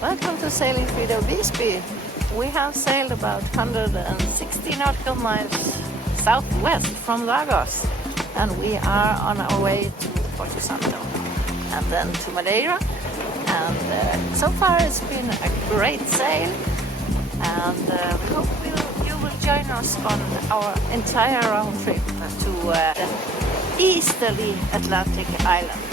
Welcome to Sailing Frida Visby. We have sailed about 160 nautical miles southwest from Lagos, and we are on our way to Porto Santo and then to Madeira. And so far it's been a great sail, and we hope you will join us on our entire round trip to the easterly Atlantic islands.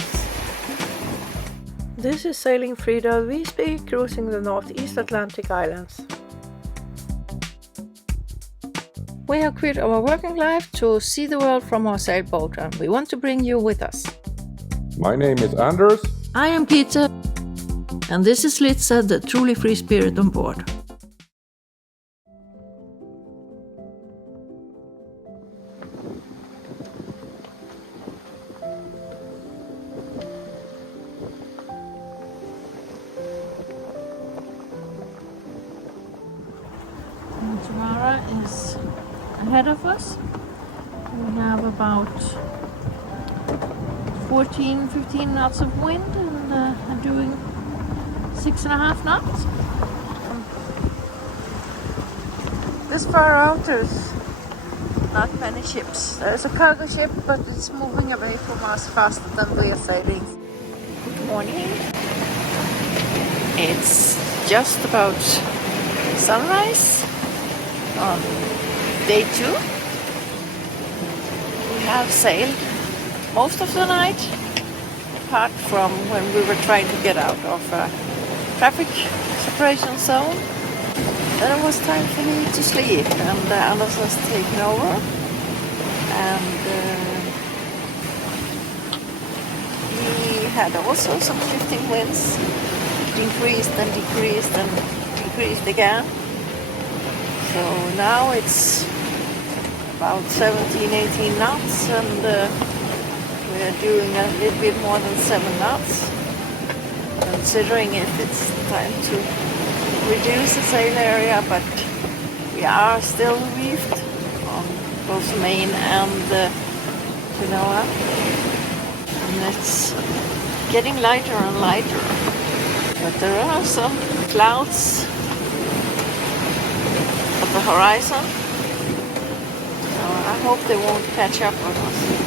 This is Sailing Frida Visby, cruising the northeast Atlantic islands. We have quit our working life to see the world from our sailboat, and we want to bring you with us. My name is Anders. I am Peter, and this is Litsa, the truly free spirit on board. Tamara is ahead of us. We have about 14-15 knots of wind and are doing 6.5 knots. This far out there's not many ships. There's a cargo ship, but it's moving away from us faster than we are sailing. Good morning. It's just about sunrise on day 2. We have sailed most of the night, apart from when we were trying to get out of a traffic separation zone. Then it was time for me to sleep, and Anders has taken over. And we had also some shifting winds, increased and decreased and decreased again. So now it's about 17-18 knots, and we're doing a little bit more than 7 knots, considering if it's time to reduce the sail area, but we are still reefed on both main and Genoa, and it's getting lighter and lighter, but there are some clouds at the horizon, so I hope they won't catch up on us.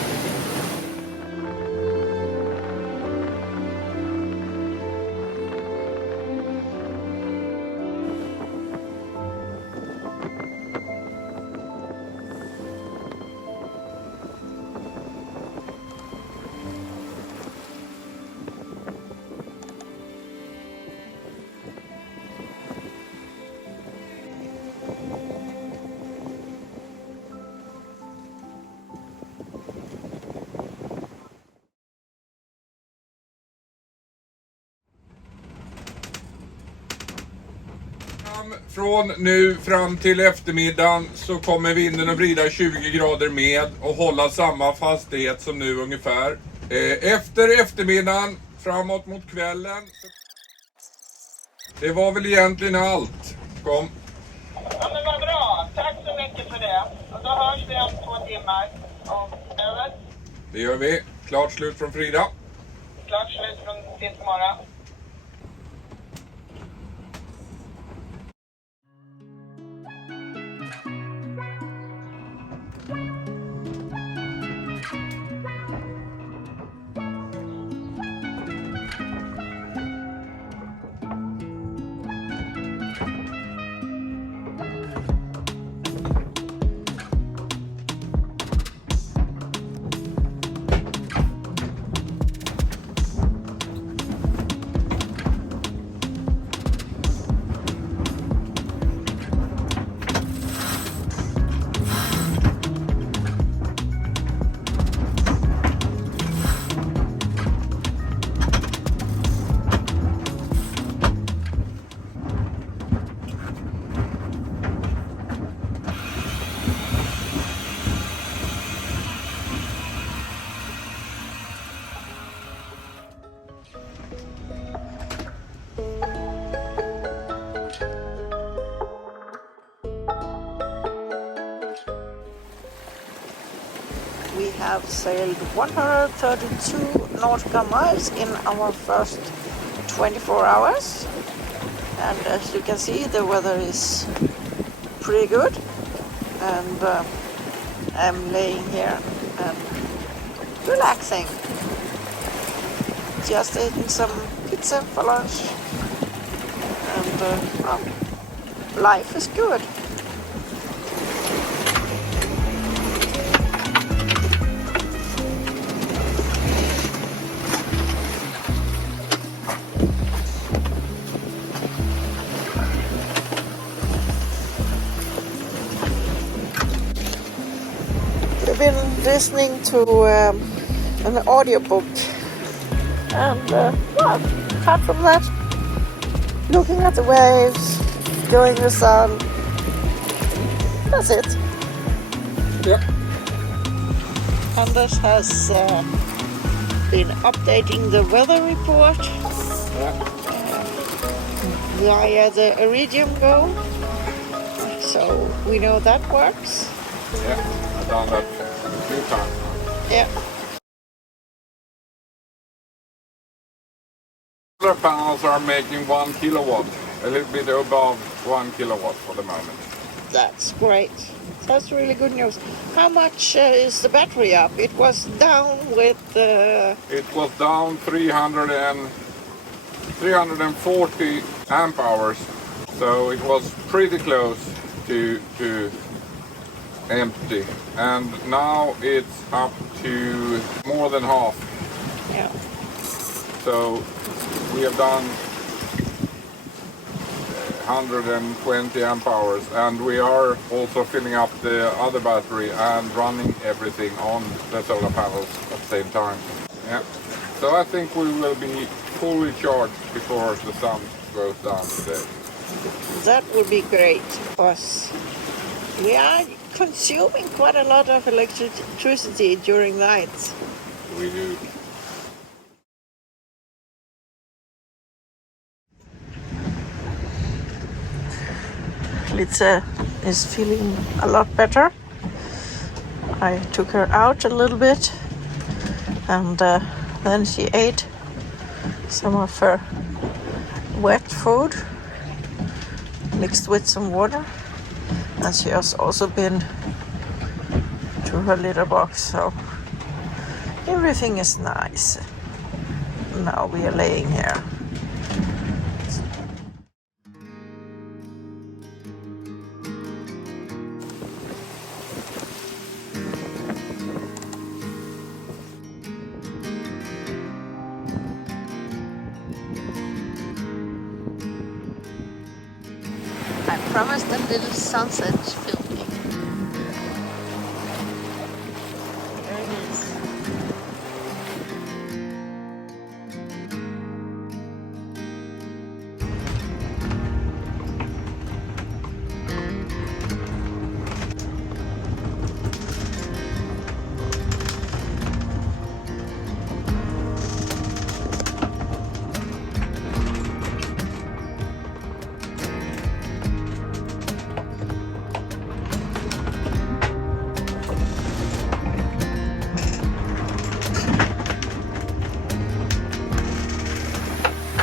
Från nu fram till eftermiddagen så kommer vinden att vrida 20 grader med och hålla samma fastighet som nu ungefär. Efter eftermiddagen, framåt mot kvällen. Det var väl egentligen allt. Kom. Ja, men vad bra. Tack så mycket för det. Och då hörs vi om 2 timmar. Över. Det gör vi. Klart slut från Frida. Klart slut från Tintemara. We have sailed 132 nautical miles in our first 24 hours. And as you can see, the weather is pretty good. And I'm laying here and relaxing. Just eating some pizza for lunch. And life is good. We've been listening to an audiobook, and well, apart from that, looking at the waves, enjoying the sun. That's it. Yeah. Anders has been updating the weather report Yeah. via the Iridium Go, so we know that works. Yeah. I've done that a few times now. Yeah. Solar panels are making 1 kilowatt, a little bit above 1 kilowatt for the moment. That's great. That's really good news. How much is the battery up? It was down with It was down 340 amp hours, so it was pretty close to empty. And now it's up to more than half. yeah. So we have done 120 amp hours, and we are also filling up the other battery and running everything on the solar panels at the same time. Yeah. So I think we will be fully charged before the sun goes down today. That would be great because we are consuming quite a lot of electricity during nights. We do. Litsa is feeling a lot better. I took her out a little bit, and then she ate some of her wet food mixed with some water, and she has also been to her litter box, so everything is nice. Now we are laying here. I promised a little sunset filming. There it is.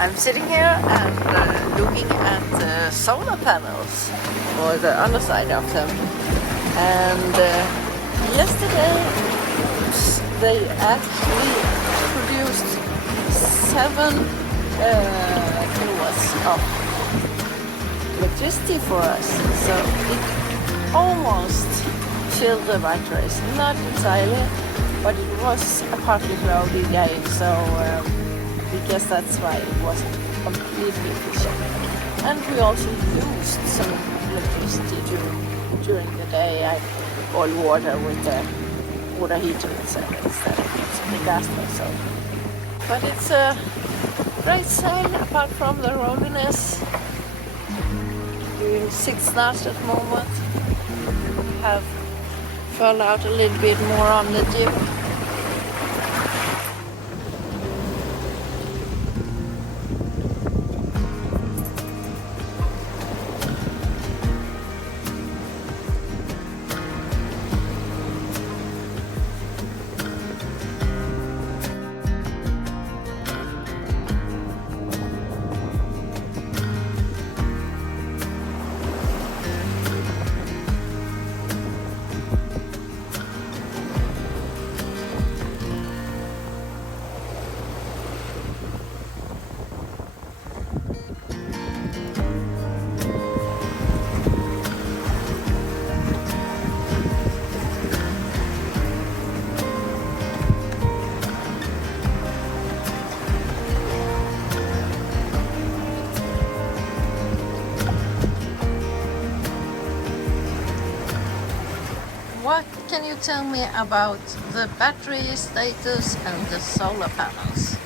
I'm sitting here and looking at the solar panels, or the underside of them. And yesterday they actually produced 7 kilowatts of electricity for us. So it almost filled the batteries. Not entirely, but it was a partly cloudy day, so I guess that's why it wasn't completely efficient. And we also used some electricity during the day. I boiled water with the water heater instead of the gas stove. But it's a great sign apart from the rolliness. Doing 6 knots at the moment. Have fell out a little bit more on the dip. can you tell me about the battery status and the solar panels?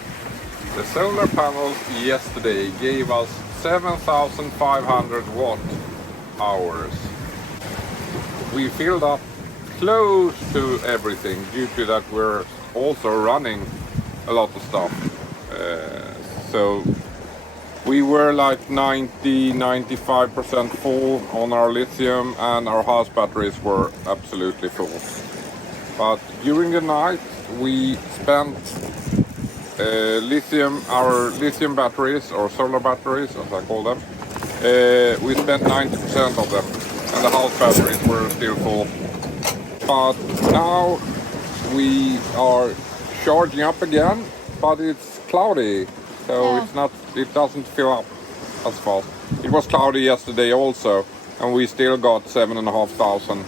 The solar panels yesterday gave us 7,500 watt hours. We filled up close to everything due to that we're also running a lot of stuff. So we were like 90-95% full on our lithium, and our house batteries were absolutely full. But during the night we spent our lithium batteries, or solar batteries as I call them, we spent 90% of them, and the house batteries were still full. But now we are charging up again, but it's cloudy, so it doesn't fill up as fast. It was cloudy yesterday also, and we still got 7,500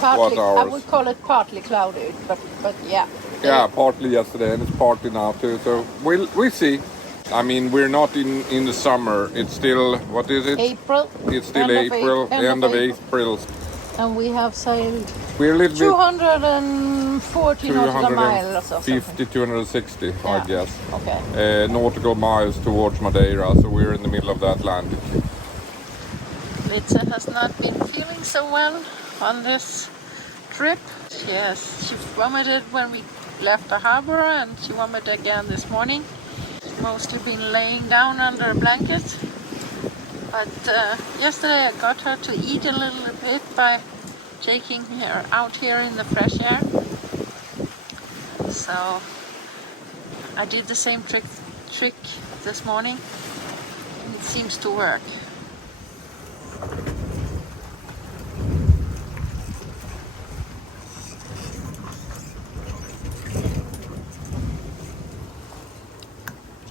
watt hours. I would call it partly cloudy, but yeah. Yeah, partly yesterday, and it's partly now too. So we'll see. I mean, we're not in the summer. It's still, what is it? April. It's still end of April. And we have sailed We're a little 240 nautical miles or something. 260, I guess. Okay. Nautical miles towards Madeira, so we're in the middle of the Atlantic. Litsa has not been feeling so well on this trip. Yes, she vomited when we left the harbor, and she vomited again this morning. She's mostly been laying down under a blanket. But yesterday I got her to eat a little bit by taking her out here in the fresh air. So I did the same trick this morning, and it seems to work.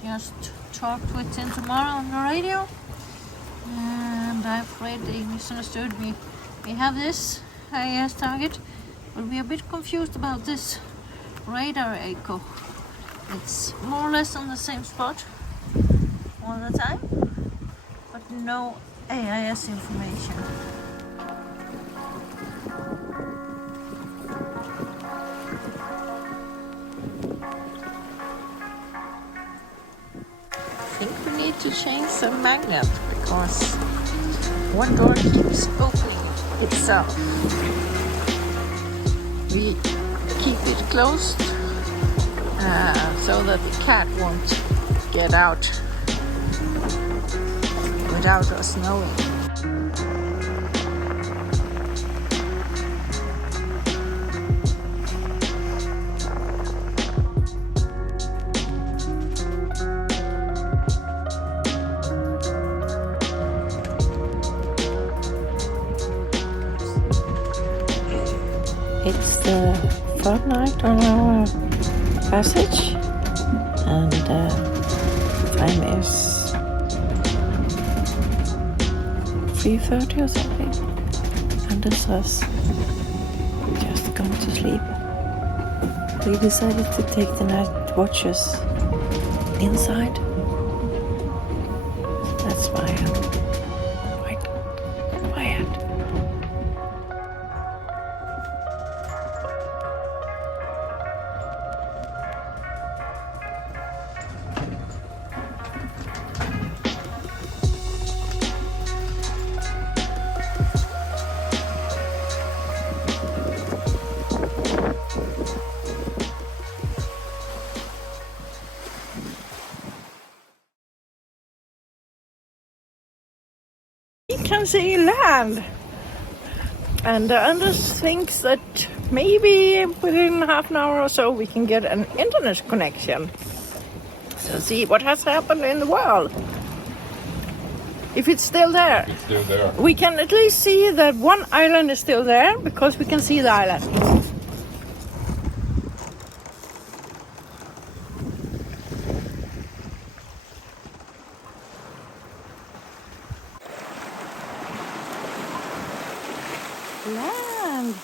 Just talked with him tomorrow on the radio, and I'm afraid they misunderstood me. We have this IAS target, but we're a bit confused about this radar echo. It's more or less on the same spot all the time, but no AIS information. I think we need to change the magnet because one door keeps opening itself. We keep it closed so that the cat won't get out without us knowing. It's the third night on our passage, and time is 3:30 or something. Anders has just gone to sleep. We decided to take the night watches inside. That's why I'm quite quiet. We can see land, and Anders thinks that maybe within half an hour or so we can get an internet connection. So see what has happened in the world. If it's still there. It's still there. We can at least see that one island is still there because we can see the island. Land.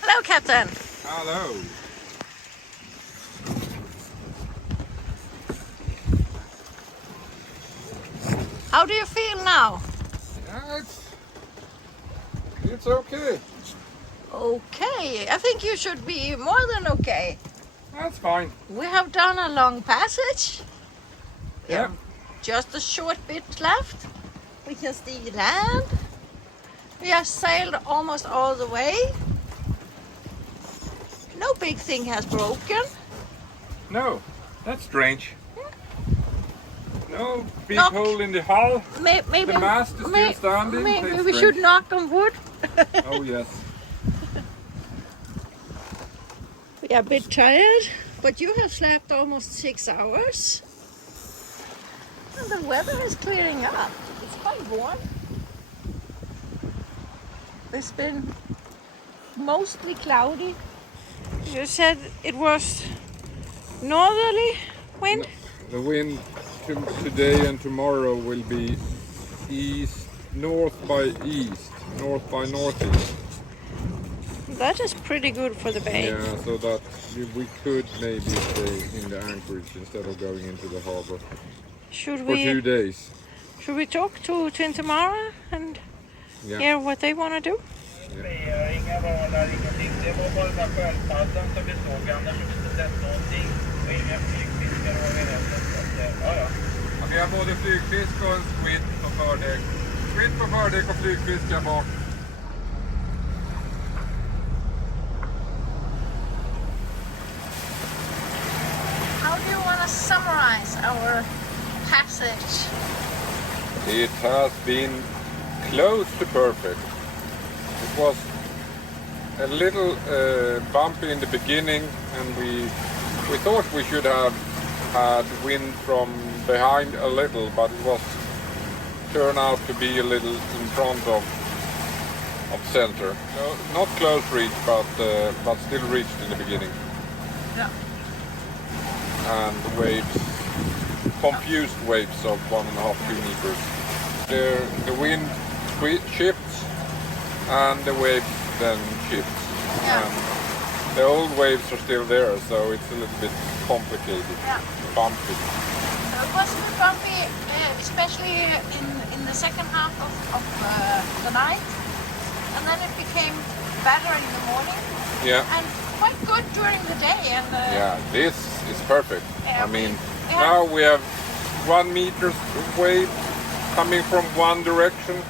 Hello, Captain. Hello. How do you feel now? Yeah, it's okay. Okay, I think you should be more than okay. That's fine. We have done a long passage. We Yeah. have just a short bit left. We can see land. We have sailed almost all the way. No big thing has broken. No, that's strange. No big Knock. hole in the hull. Maybe The mast is still standing. Maybe That's we strange. should knock on wood. Oh yes. We are a bit tired, but you have slept almost 6 hours. And the weather is clearing up. It's quite warm. It's been mostly cloudy. You said it was northerly wind? The wind today and tomorrow will be north by northeast. That is pretty good for the bay. Yeah, so that we could maybe stay in the anchorage instead of going into the harbor Should for 2 we days. talk to Tintamara and Yeah. hear what they want to do? Inga valar, ingenting. Det var bara den där sköldpaddan som vi såg. Annars har vi inte sett någonting. Och inga flygfiskar har vi heller. Så att, ja, ja. Ja, vi har både flygfisk och en squid på fördäck. Squid på fördäck och flygfisk här bak. How do you want to summarize our passage? It has been close to perfect. It was a little bumpy in the beginning, and we thought we should have had wind from behind a little, but it was turned out to be a little in front of center. So not close reach, but still reached in the beginning. Yeah. And the waves, confused waves of 1.5–2 meters. The wind shifts and the waves then shifts. Yeah. And the old waves are still there, so it's a little bit complicated, Yeah. bumpy. It was a bit bumpy, especially in the second half of the night. And then it became better in the morning Yeah, and quite good during the day. And yeah, this is perfect. Yeah, I mean, yeah. now we have 1 meter wave coming from one direction.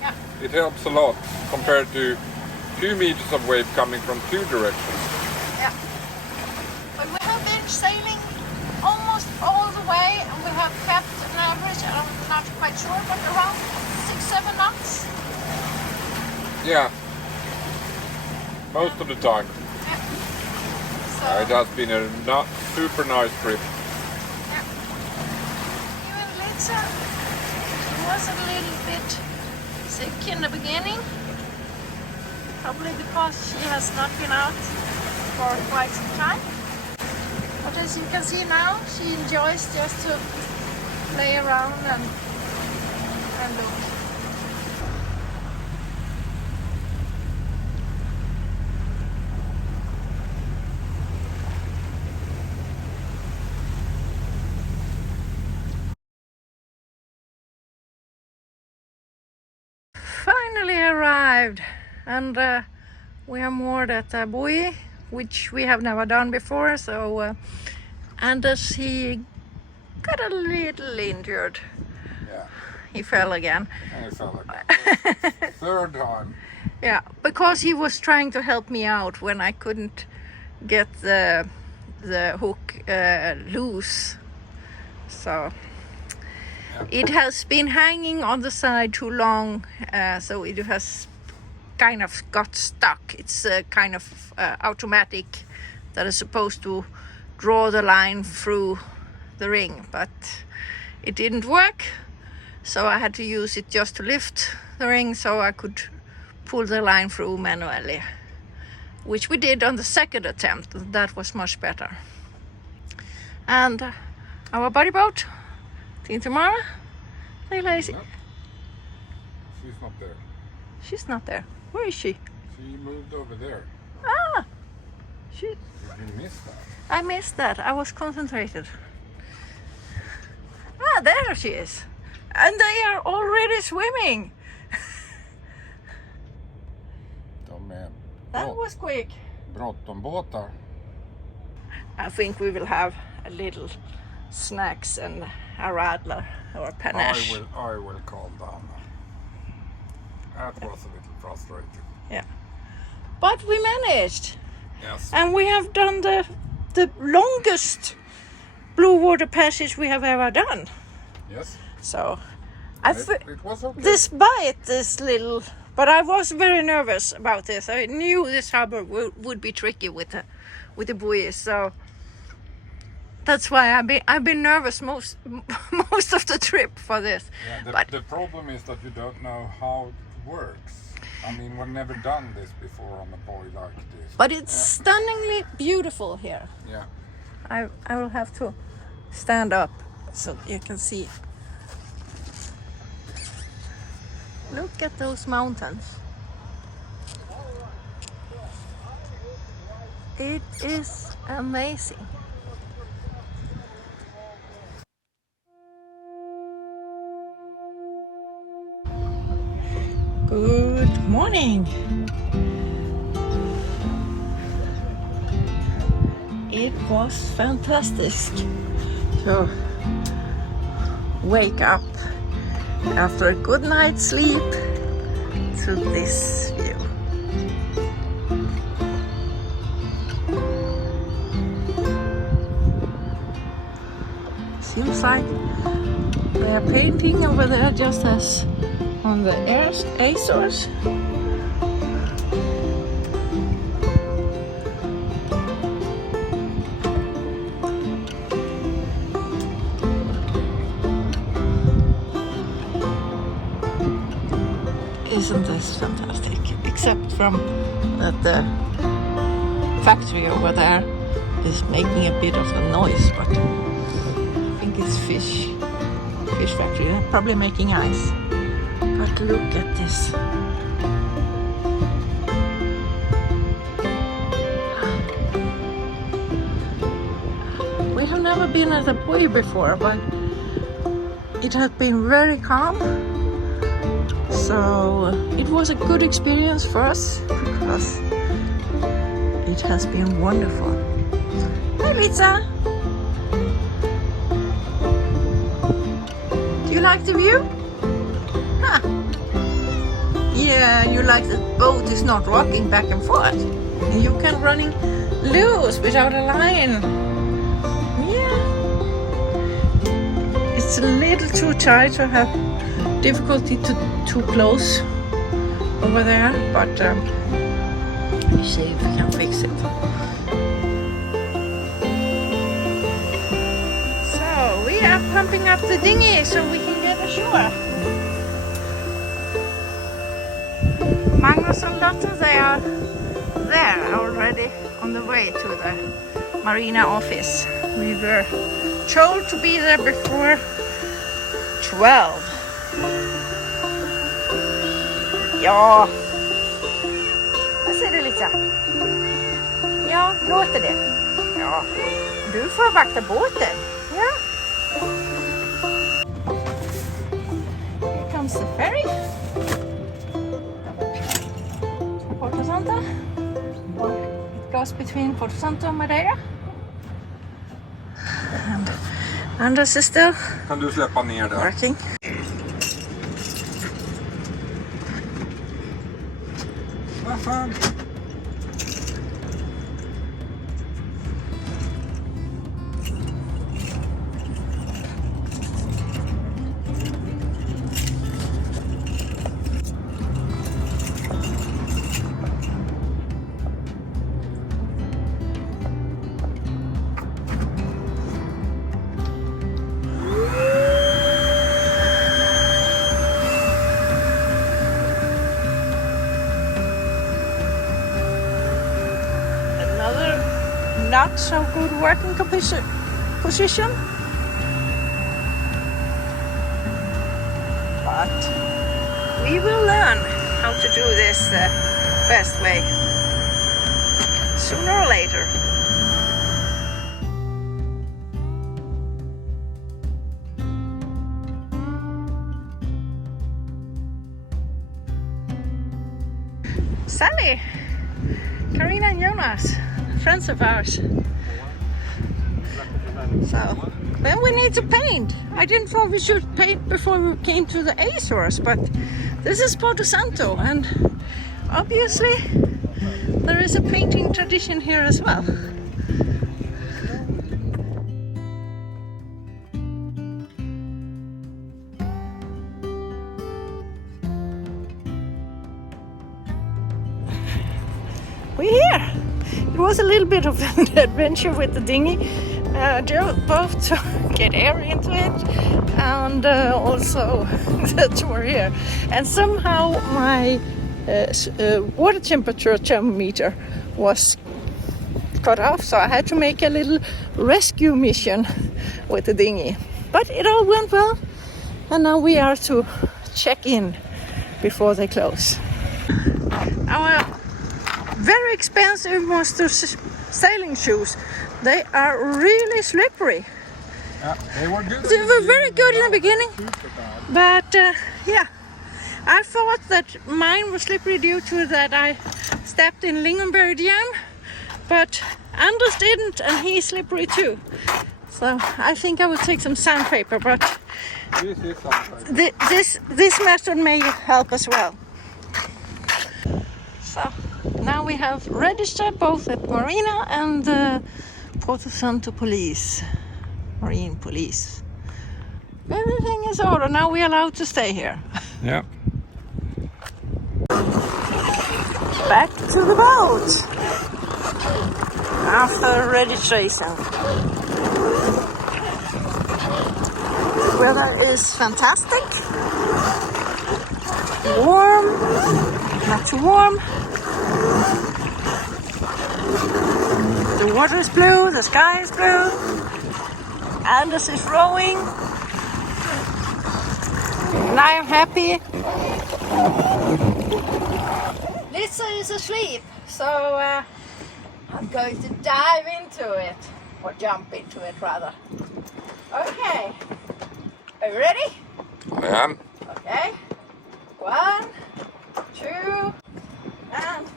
Yeah. It helps a lot compared to 2 meters of wave coming from 2 directions. Yeah. But we have been sailing almost all the way, and we have kept an average, I'm not quite sure, but around 6–7 knots. Yeah, most of the time. Yeah. So, It has been a super nice trip. yeah. Even Lisa, she was a little bit sick in the beginning. Probably because she has not been out for quite some time. But as you can see now, she enjoys just to play around and look. Finally arrived, and we are moored at a buoy, which we have never done before. So Anders, he got a little injured. Yeah, He fell again. and it felt like third time. Yeah, because he was trying to help me out when I couldn't get the hook loose. So it has been hanging on the side too long, so it has kind of got stuck. It's kind of automatic that is supposed to draw the line through the ring, but it didn't work. So I had to use it just to lift the ring so I could pull the line through manually, which we did on the second attempt. That was much better. And our buddy boat, Tintamara, hey lazy. No. She's not there. She's not there. Where is she? She moved over there. Ah, she. You missed that. I missed that. I was concentrated. Ah, there she is. And they are already swimming. Oh man. That was quick. Brottombåtar. I think we will have a little snacks and a radler or panache. I will calm down. That was a little frustrating. Yeah. But we managed. Yes. And we have done the longest blue water passage we have ever done. Yes. So It was okay. despite this little, but I was very nervous about this. I knew this harbor would be tricky with the buoys, so that's why I've been nervous most of the trip for this. Yeah, the problem is that you don't know how it works. I mean, we've never done this before on a buoy like this. But it's stunningly beautiful here. Yeah. I will have to stand up so you can see. Look at those mountains. It is amazing. Good morning. It was fantastic to wake up after a good night's sleep to this view. Seems like they are painting over there just as on the Azores. Isn't this fantastic? Except from that the factory over there is making a bit of a noise, but I think it's fish factory. They're probably making ice. But look at this. We have never been at a buoy before, but it has been very calm. So it was a good experience for us because it has been wonderful. Hey Lisa! Do you like the view? Huh. Yeah, you like the boat is not rocking back and forth. You can running loose without a line. Yeah. It's a little too tight to have difficulty to too close over there, but let's see if we can fix it. So we are pumping up the dinghy so we can get ashore. Magnus and Lotta, they are there already on the way to the marina office. We were told to be there before 12. Ja, vad säger du Lisa? Ja, låter det? Ja, du får vakta båten. Ja. Here comes the ferry. Porto Santo. It goes between Porto Santo and Madeira. And Anders is still Kan du släppa ner där? working. Vad fan? Not so good working position, but we will learn how to do this the best way sooner or later. Sally, Karina and Jonas, friends of ours. So, well, we need to paint. I didn't thought we should paint before we came to the Azores, but this is Porto Santo, and obviously there is a painting tradition here as well. We're here. It was a little bit of an adventure with the dinghy, both to get air into it and also the tour here. And somehow my water temperature thermometer was cut off, so I had to make a little rescue mission with the dinghy. But it all went well, and now we are to check in before they close. Our very expensive Monster sailing shoes, they are really slippery. Yeah, they were good. They were very good in the beginning, but yeah, I thought that mine was slippery due to that I stepped in Lingonberry Jam, but Anders didn't, and he's slippery too. So I think I will take some sandpaper, but this method may help as well. So now we have registered both at Marina and the Porto Santo Police, Marine Police. Everything is ordered. Now we're allowed to stay here. Yeah. Back to the boat after registration. The weather is fantastic. Warm, not too warm. The water is blue, the sky is blue. Anders is rowing. And I am happy. Lisa is asleep, so I'm going to dive into it, or jump into it rather. Okay, are you ready? I am. Okay, 1, 2, and 3!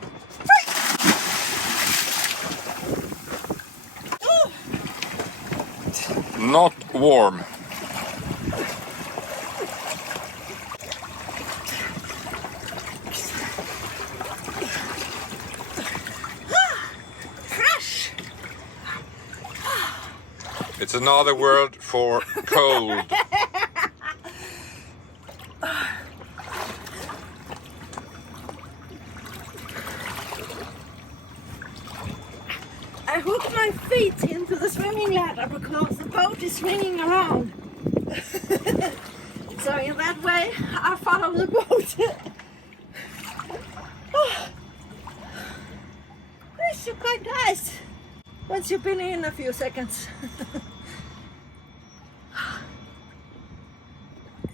Not warm. Fresh! It's another word for cold. I hooked my feet into the swimming ladder because the boat is swinging around. So in that way, I follow the boat. It's quite nice once you've been in a few seconds.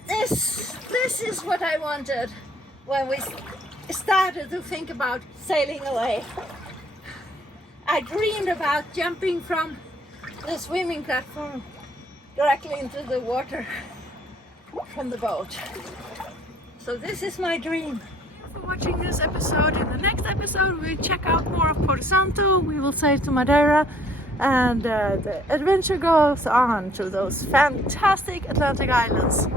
This is what I wanted when we started to think about sailing away. I dreamed about jumping from the swimming platform directly into the water from the boat. So this is my dream. Thank you for watching this episode. In the next episode we'll check out more of Porto Santo, we will sail to Madeira, and the adventure goes on to those fantastic Atlantic islands.